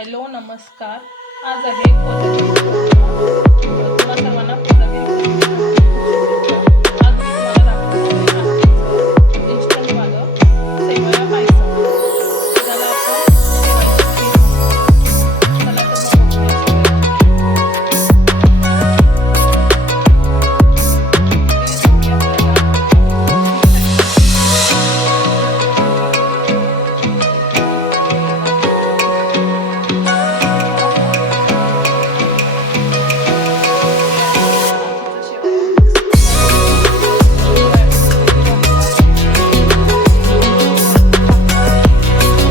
Hello, नमस्कार. आज आहे कोजागिरी पौर्णिमा. तुम्हा सर्वांना कोजागिरी पौर्णिमेच्या खूप खूप शुभेच्छा. आज मी तुम्हाला दाखवणार आहे आजचं इन्स्टंट वालं शेवया पायसम, ज्याला आपण शेवायची खीर म्हणतो. चला तर मग बघूया शेवयाची खीरसाठी आपल्याला खीरसाठी आपल्याला बाकीच्या शेवया मिक्स करून गुळ घालणार आहे. साखर काजू किंवा तुमचे ड्रायफ्रूट घालू शकता. त्याला सगळं मिक्स करायचं. पॅन गरम करून घेऊयात. त्यामध्ये त्यामध्ये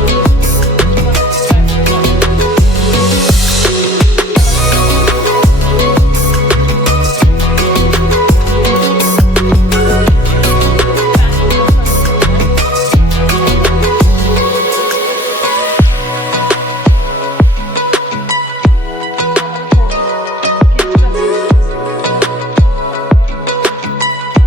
थोडी खीरची कन्सिस्टन्सी बनवायची. त्याला फोडणी देऊन घ्यायची. नंतर गॅस बंद करायचा. परत एक पातेलं घ्यायचं. त्याला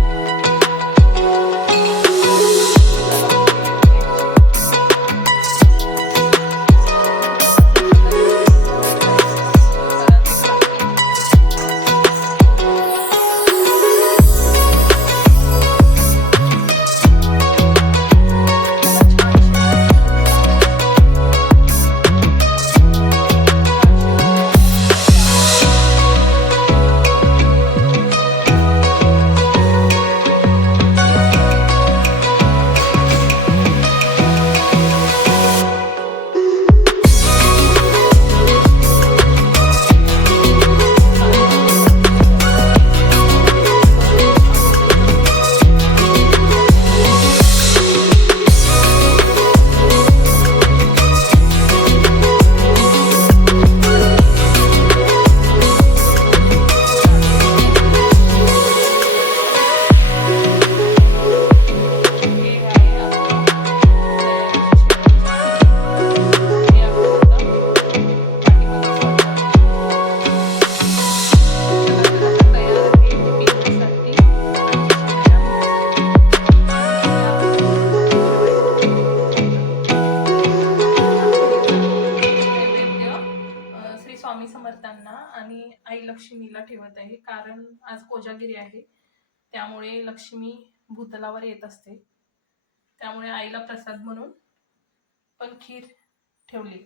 छानशी वाफ येऊ द्यायची. छानशी वाफ आल्यानंतर त्यामध्ये खीर घालायची. पाणी घालून शेवया घालायचं. अगोदर खीर घालायची. गुळ घालायचा. हे आहे आपली तयार अशी शेवयाची खीर. हे आपण आता वाटीमध्ये सर्व्ह करणार आहोत. चला तर आता तयार आहे पिण्यासाठी आमची शेवया मिक्स खीर. या शेवयाची खीर पिऊन बघा. या खीरीचा नैवेद्य श्री स्वामी समर्थांना आणि आई लक्ष्मीला ठेवत आहे, कारण आज कोजागिरी आहे. त्यामुळे लक्ष्मी भूतलावर येत असते. त्यामुळे आईला प्रसाद म्हणून पण खीर ठेवली.